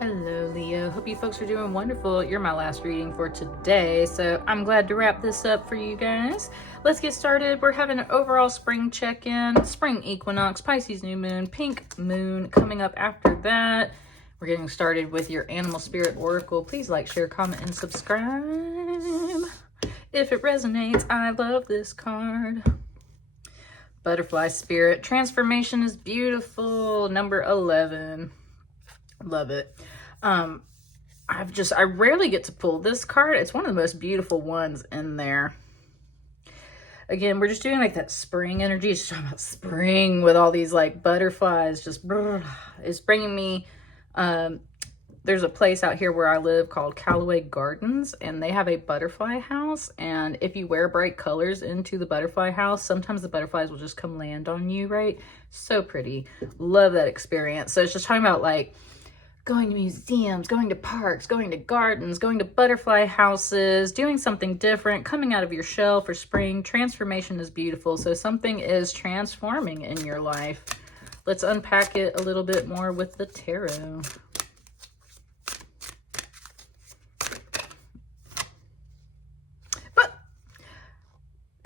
Hello, Leo. Hope you folks are doing wonderful. You're my last reading for today, so I'm glad to wrap this up for you guys. Let's get started. We're having an overall spring check-in, spring equinox, Pisces new moon, pink moon coming up after that. We're getting started with your animal spirit oracle. Please like, share, comment, and subscribe. If it resonates, I love this card. Butterfly spirit. Transformation is beautiful. Number 11. Love it. I rarely get to pull this card. It's one of the most beautiful ones in there. Again, we're just doing like that spring energy. It's just talking about spring with all these like butterflies. Just it's bringing me. There's a place out here where I live called Callaway Gardens, and they have a butterfly house. And if you wear bright colors into the butterfly house, sometimes the butterflies will just come land on you, right? So pretty. Love that experience. So it's just talking about like going to museums, going to parks, going to gardens, going to butterfly houses, doing something different, coming out of your shell for spring. Transformation is beautiful. So something is transforming in your life. Let's unpack it a little bit more with the tarot. But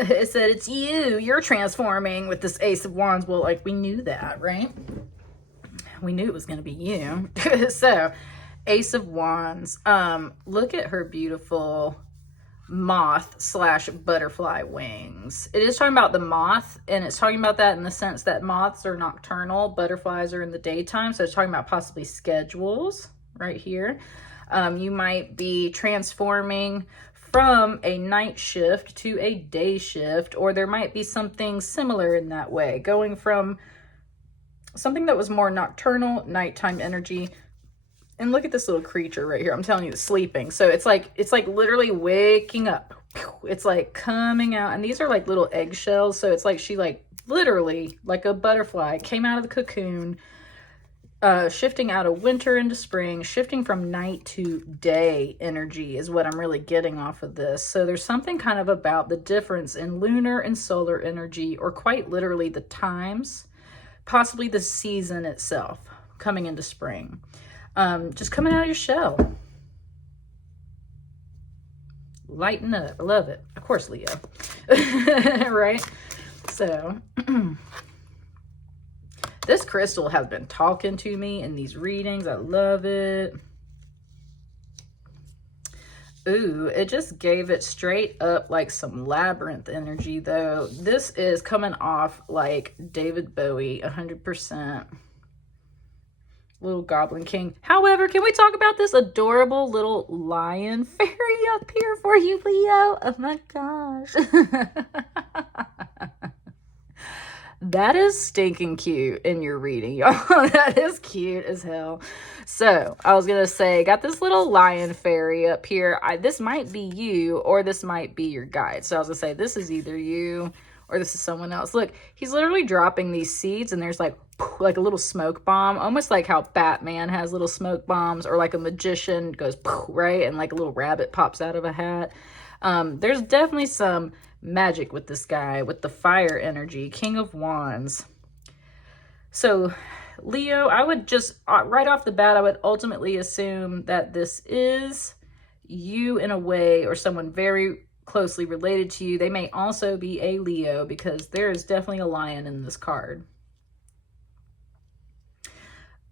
it said it's you. You're transforming with this Ace of Wands. Well, like we knew that, right? We knew it was going to be you. So, Ace of Wands. Look at her beautiful moth slash butterfly wings. It is talking about the moth, and it's talking about that in the sense that moths are nocturnal, butterflies are in the daytime. So it's talking about possibly schedules right here. You might be transforming from a night shift to a day shift, or there might be something similar in that way, going from something that was more nocturnal, nighttime energy. And look at this little creature right here. I'm telling you, it's sleeping. So it's like literally waking up. It's like coming out. And these are like little eggshells. So it's like she like literally like a butterfly came out of the cocoon, shifting out of winter into spring, shifting from night to day energy is what I'm really getting off of this. So there's something kind of about the difference in lunar and solar energy, or quite literally the times, possibly the season itself coming into spring. Just coming out of your shell. Lighten up. I love it. Of course, Leo. Right? So, this crystal has been talking to me in these readings. I love it. Ooh, it just gave it straight up like some labyrinth energy, though. This is coming off like David Bowie, 100%. Little Goblin King. However, can we talk about this adorable little lion fairy up here for you, Leo? Oh my gosh. That is stinking cute in your reading, y'all. That is cute as hell. So, I was going to say, got this little lion fairy up here. This might be you, or this might be your guide. So, I was going to say, this is either you, or this is someone else. Look, he's literally dropping these seeds, and there's like a little smoke bomb. Almost like how Batman has little smoke bombs, or like a magician goes, right? And like a little rabbit pops out of a hat. There's definitely some magic with this guy, with the fire energy, King of Wands. So, Leo, I would just, right off the bat, I would ultimately assume that this is you in a way, or someone very closely related to you. They may also be a Leo, because there is definitely a lion in this card.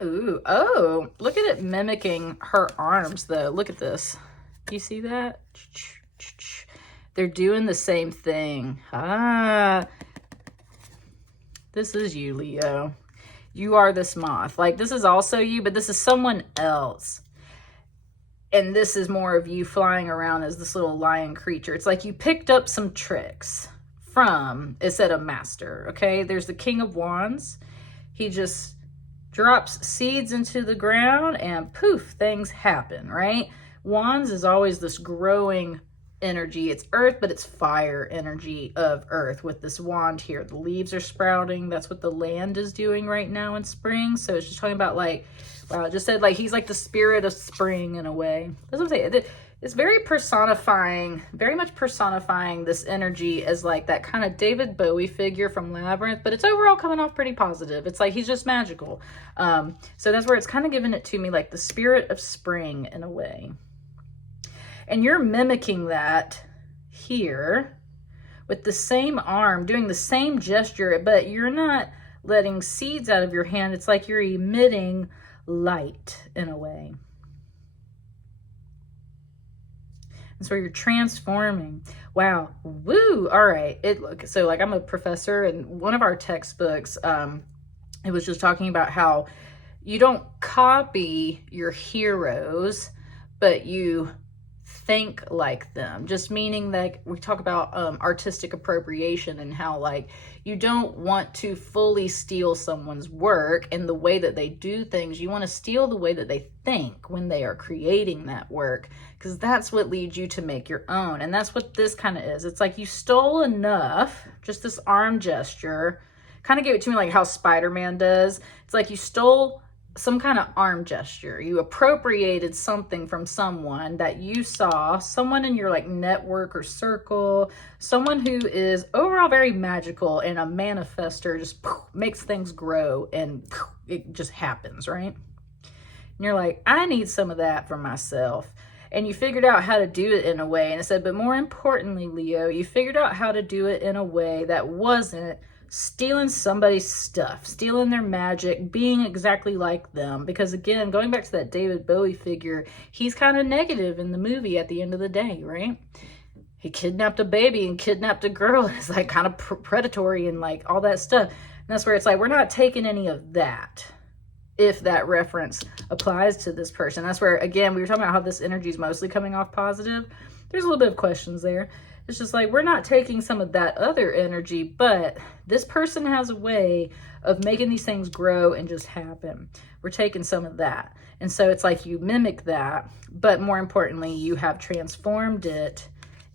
Ooh, oh, look at it mimicking her arms, though. Look at this. You see that? They're doing the same thing. This is you, Leo. You are this moth. Like, this is also you, but this is someone else. And this is more of you flying around as this little lion creature. It's like you picked up some tricks from, it said, a master, okay? There's the King of Wands. He just drops seeds into the ground and poof, things happen, right? Wands is always this growing energy. It's earth, but it's fire energy of earth with this wand here. The leaves are sprouting. That's what the land is doing right now in spring. So it's just talking about like, wow, it just said like he's like the spirit of spring in a way. That's what I'm saying. It's very personifying, very much personifying this energy as like that kind of David Bowie figure from Labyrinth, but it's overall coming off pretty positive. It's like he's just magical. So that's where it's kind of giving it to me like the spirit of spring in a way. And you're mimicking that here with the same arm, doing the same gesture, but you're not letting seeds out of your hand. It's like you're emitting light in a way. That's where you're transforming. Wow. Woo. All right. So like I'm a professor, and one of our textbooks, it was just talking about how you don't copy your heroes, but you think like them. Just meaning that we talk about artistic appropriation and how like you don't want to fully steal someone's work and the way that they do things. You want to steal the way that they think when they are creating that work, because that's what leads you to make your own. And that's what this kind of is. It's like you stole enough, just this arm gesture, kind of gave it to me like how Spider-Man does. It's like you stole some kind of arm gesture. You appropriated something from someone that you saw, someone in your like network or circle, someone who is overall very magical and a manifester, just makes things grow and it just happens, right? And you're like, I need some of that for myself. And you figured out how to do it in a way. And it said, but more importantly, Leo, you figured out how to do it in a way that wasn't stealing somebody's stuff, stealing their magic, being exactly like them. Because again, going back to that David Bowie figure, he's kind of negative in the movie at the end of the day, right? He kidnapped a baby and kidnapped a girl. It's like kind of predatory and like all that stuff. And that's where it's like, we're not taking any of that, if that reference applies to this person. That's where, again, we were talking about how this energy is mostly coming off positive. There's a little bit of questions there. It's just like, we're not taking some of that other energy, but this person has a way of making these things grow and just happen. We're taking some of that. And so it's like you mimic that, but more importantly, you have transformed it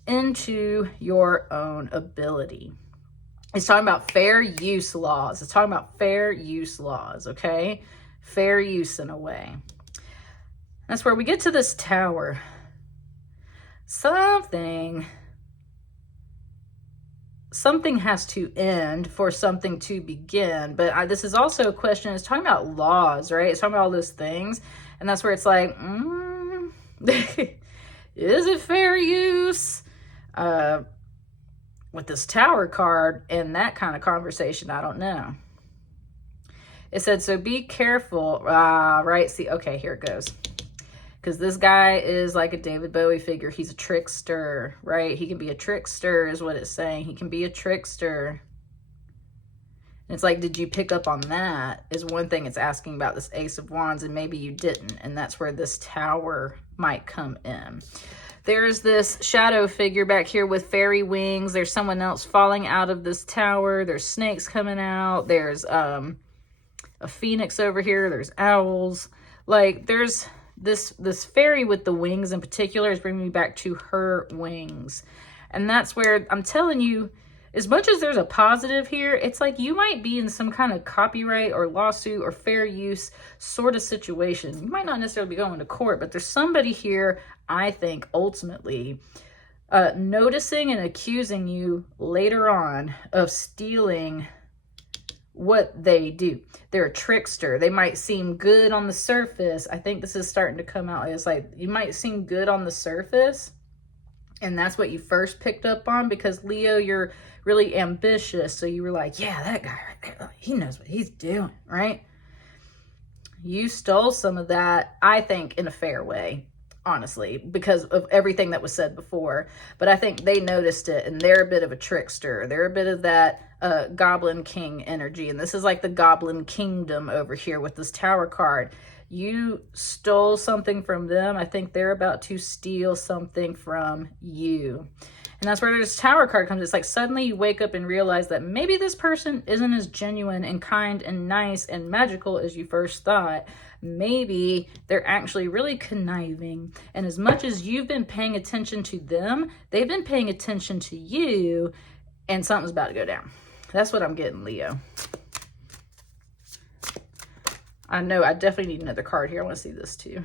into your own ability. It's talking about fair use laws. It's talking about fair use laws, okay? Fair use in a way. That's where we get to this tower. Something has to end for something to begin. But this is also a question. It's talking about laws, right? It's talking about all those things. And that's where it's like, is it fair use? With this tower card and that kind of conversation, I don't know. It said, so be careful, right? See, okay, here it goes. Because this guy is like a David Bowie figure. He's a trickster, right? He can be a trickster is what it's saying. He can be a trickster. And it's like, did you pick up on that? Is one thing it's asking about this Ace of Wands, and maybe you didn't. And that's where this tower might come in. There's this shadow figure back here with fairy wings. There's someone else falling out of this tower. There's snakes coming out. There's a phoenix over here. There's owls. Like, there's this fairy with the wings in particular is bringing me back to her wings. And that's where I'm telling you, as much as there's a positive here, it's like you might be in some kind of copyright or lawsuit or fair use sort of situation. You might not necessarily be going to court, but there's somebody here, I think, ultimately noticing and accusing you later on of stealing what they do. They're a trickster. They might seem good on the surface. I think this is starting to come out. It's like you might seem good on the surface, and that's what you first picked up on, because Leo, you're really ambitious. So you were like, yeah, that guy right there, he knows what he's doing, right? You stole some of that, I think, in a fair way, honestly, because of everything that was said before. But I think they noticed it, and they're a bit of a trickster. They're a bit of that Goblin King energy. And this is like the Goblin Kingdom over here with this Tower card. You stole something from them. I think they're about to steal something from you. And that's where this Tower card comes. It's like suddenly you wake up and realize that maybe this person isn't as genuine and kind and nice and magical as you first thought. Maybe they're actually really conniving. And as much as you've been paying attention to them, they've been paying attention to you, and something's about to go down. That's what I'm getting, Leo. I know I definitely need another card here. I want to see this too.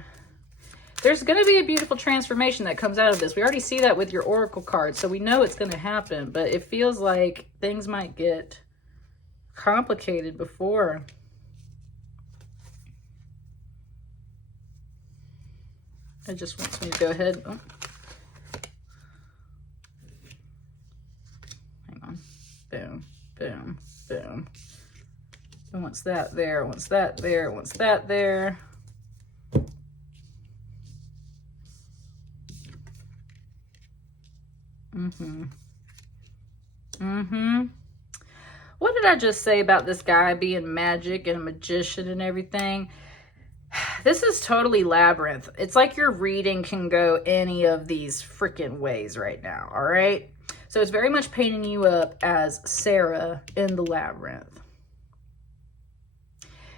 there's going to be a beautiful transformation that comes out of this. We already see that with your oracle card, so we know it's going to happen, but it feels like things might get complicated before. It just wants me to go ahead. Oh. Hang on. Boom, boom, boom. And what's that there? What's that there? What's that there? What did I just say about this guy being magic and a magician and everything? This is totally labyrinth. It's like your reading can go any of these freaking ways right now, all right? So it's very much painting you up as Sarah in the labyrinth.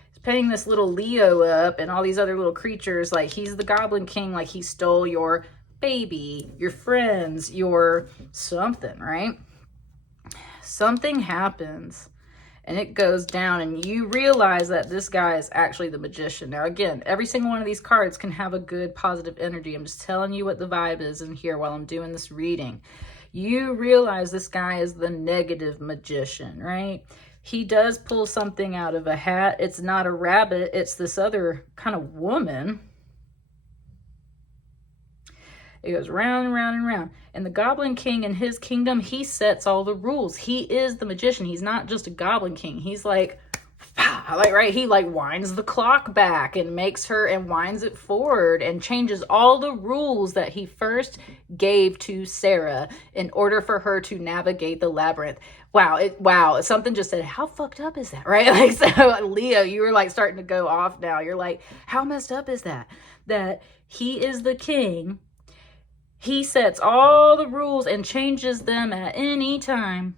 It's painting this little Leo up and all these other little creatures like he's the Goblin King, like he stole your baby, your friends, your something, right? Something happens and it goes down and you realize that this guy is actually the magician. Now, again, every single one of these cards can have a good positive energy. I'm just telling you what the vibe is in here while I'm doing this reading. You realize this guy is the negative magician, right? He does pull something out of a hat. It's not a rabbit. It's this other kind of woman. It goes round and round and round. And the Goblin King in his kingdom, he sets all the rules. He is the magician. He's not just a Goblin King. He's like right? He like winds the clock back and makes her and winds it forward and changes all the rules that he first gave to Sarah in order for her to navigate the labyrinth. Wow. Something just said, how fucked up is that, right? Like, so Leo, you were like starting to go off now. You're like, how messed up is that? That he is the king. He sets all the rules and changes them at any time.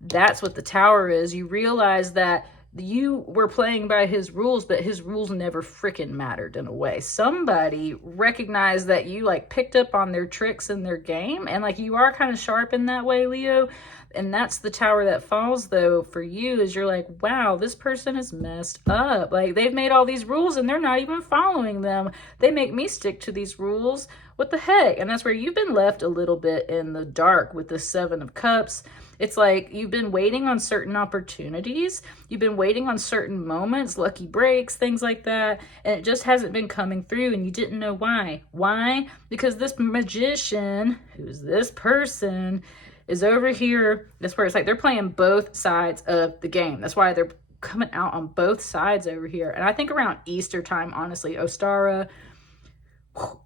That's what the Tower is. You realize that you were playing by his rules, but his rules never freaking mattered in a way. Somebody recognized that you like picked up on their tricks in their game, and like you are kind of sharp in that way, Leo. And that's the Tower that falls though for you, is you're like, wow, this person is messed up. Like they've made all these rules and they're not even following them. They make me stick to these rules. What the heck? And that's where you've been left a little bit in the dark with the Seven of Cups. It's like you've been waiting on certain opportunities. You've been waiting on certain moments, lucky breaks, things like that. And it just hasn't been coming through and you didn't know why. Why? Because this magician, who's this person, is over here. That's where it's like they're playing both sides of the game. That's why they're coming out on both sides over here. And I think around Easter time, honestly, Ostara,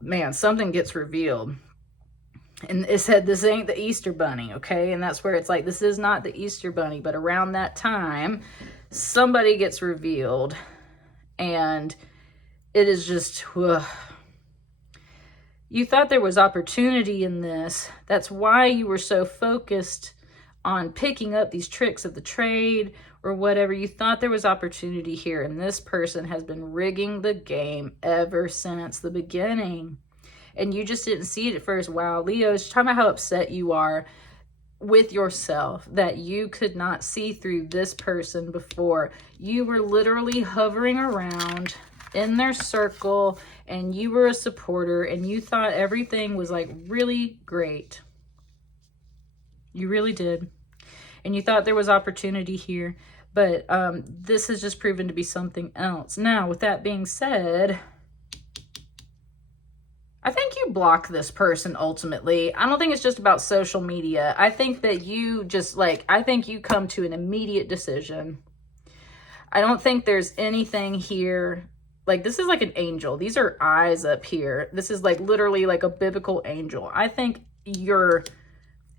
man, something gets revealed. And it said, this ain't the Easter Bunny, okay? And that's where it's like, this is not the Easter Bunny. But around that time, somebody gets revealed. And it is just, you thought there was opportunity in this. That's why you were so focused on picking up these tricks of the trade or whatever. You thought there was opportunity here. And this person has been rigging the game ever since the beginning. And you just didn't see it at first. Wow, Leo, it's talking about how upset you are with yourself that you could not see through this person before. You were literally hovering around in their circle and you were a supporter and you thought everything was like really great. You really did. And you thought there was opportunity here. But this has just proven to be something else. Now, with that being said, I think you block this person ultimately. I don't think it's just about social media. I think that you just I think you come to an immediate decision. I don't think there's anything here. Like, this is like an angel. These are eyes up here. This is like literally like a biblical angel. I think your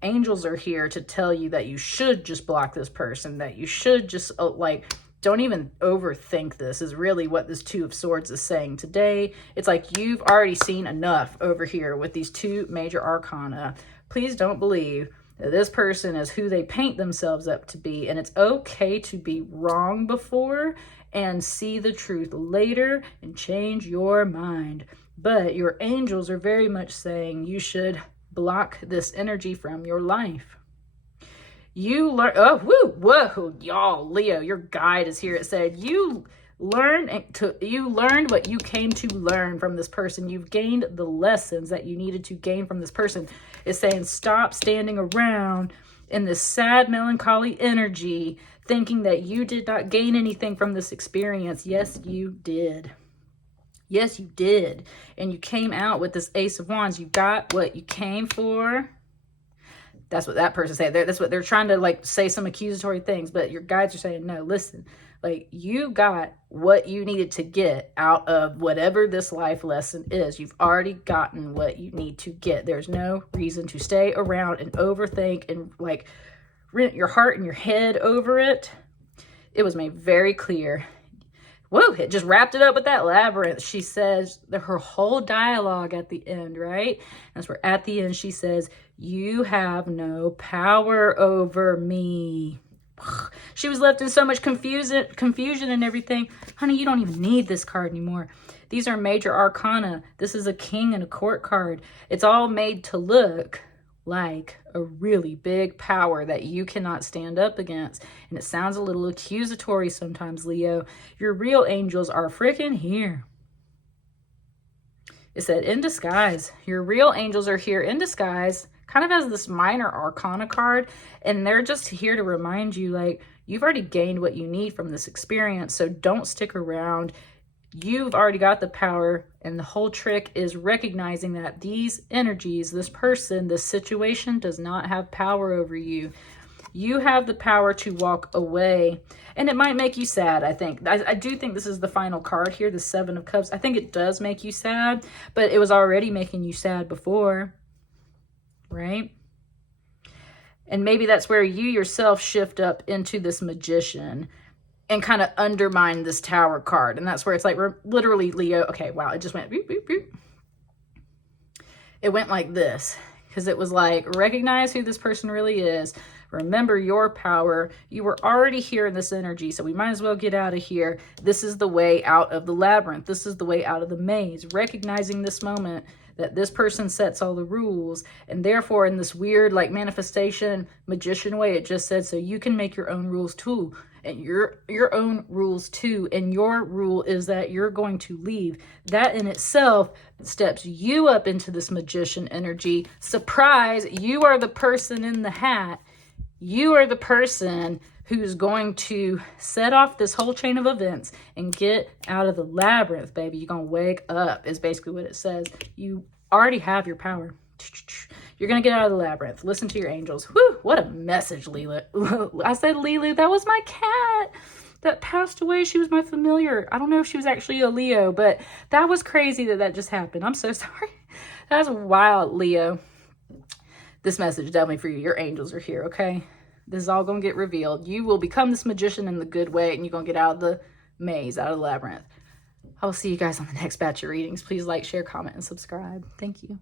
angels are here to tell you that you should just block this person, that you should just don't even overthink this, is really what this Two of Swords is saying today. It's like you've already seen enough over here with these two major arcana. Please don't believe that this person is who they paint themselves up to be. And it's okay to be wrong before and see the truth later and change your mind. But your angels are very much saying you should block this energy from your life. You learn, whoa, y'all, Leo, your guide is here. It said, you You learned what you came to learn from this person. You've gained the lessons that you needed to gain from this person. It's saying stop standing around in this sad, melancholy energy, thinking that you did not gain anything from this experience. Yes, you did. Yes, you did. And you came out with this Ace of Wands. You got what you came for. That's what that person said. That's what they're trying to like say, some accusatory things, but your guides are saying, no, listen, like you got what you needed to get out of whatever this life lesson is. You've already gotten what you need to get. There's no reason to stay around and overthink and like rent your heart and your head over it. It was made very clear. Whoa, it just wrapped it up with that labyrinth. She says her whole dialogue at the end, right? As we're at the end, she says, you have no power over me. She was left in so much confusion and everything. Honey, you don't even need this card anymore. These are major arcana. This is a king and a court card. It's all made to look like a really big power that you cannot stand up against. And it sounds a little accusatory sometimes, Leo. Your real angels are freaking here. It said in disguise. Your real angels are here in disguise, kind of as this minor arcana card. And they're just here to remind you, like, you've already gained what you need from this experience. So don't stick around. You've already got the power, and the whole trick is recognizing that these energies, this person, this situation does not have power over you. You have the power to walk away, and it might make you sad, I think. I do think this is the final card here, the Seven of Cups. I think it does make you sad, but it was already making you sad before, right? And maybe that's where you yourself shift up into this Magician and kind of undermine this Tower card. And that's where it's like, we're literally, Leo, okay, wow, it just went boop, boop, boop. It went like this, because it was like, recognize who this person really is. Remember your power. You were already here in this energy, so we might as well get out of here. This is the way out of the labyrinth. This is the way out of the maze. Recognizing this moment that this person sets all the rules, and therefore in this weird like manifestation magician way, it just said, so you can make your own rules too. And your own rules too, and your rule is that you're going to leave. That in itself steps you up into this magician energy. Surprise, you are the person in the hat. You are the person who's going to set off this whole chain of events and get out of the labyrinth, baby. You're going to wake up is basically what it says. You already have your power. You're going to get out of the labyrinth. Listen to your angels. Whew, what a message, Leela. I said Leela. That was my cat that passed away. She was my familiar. I don't know if she was actually a Leo, but that was crazy that just happened. I'm so sorry. That's wild, Leo. This message definitely for you. Your angels are here, okay? This is all going to get revealed. You will become this magician in the good way, and you're going to get out of the maze, out of the labyrinth. I will see you guys on the next batch of readings. Please like, share, comment, and subscribe. Thank you.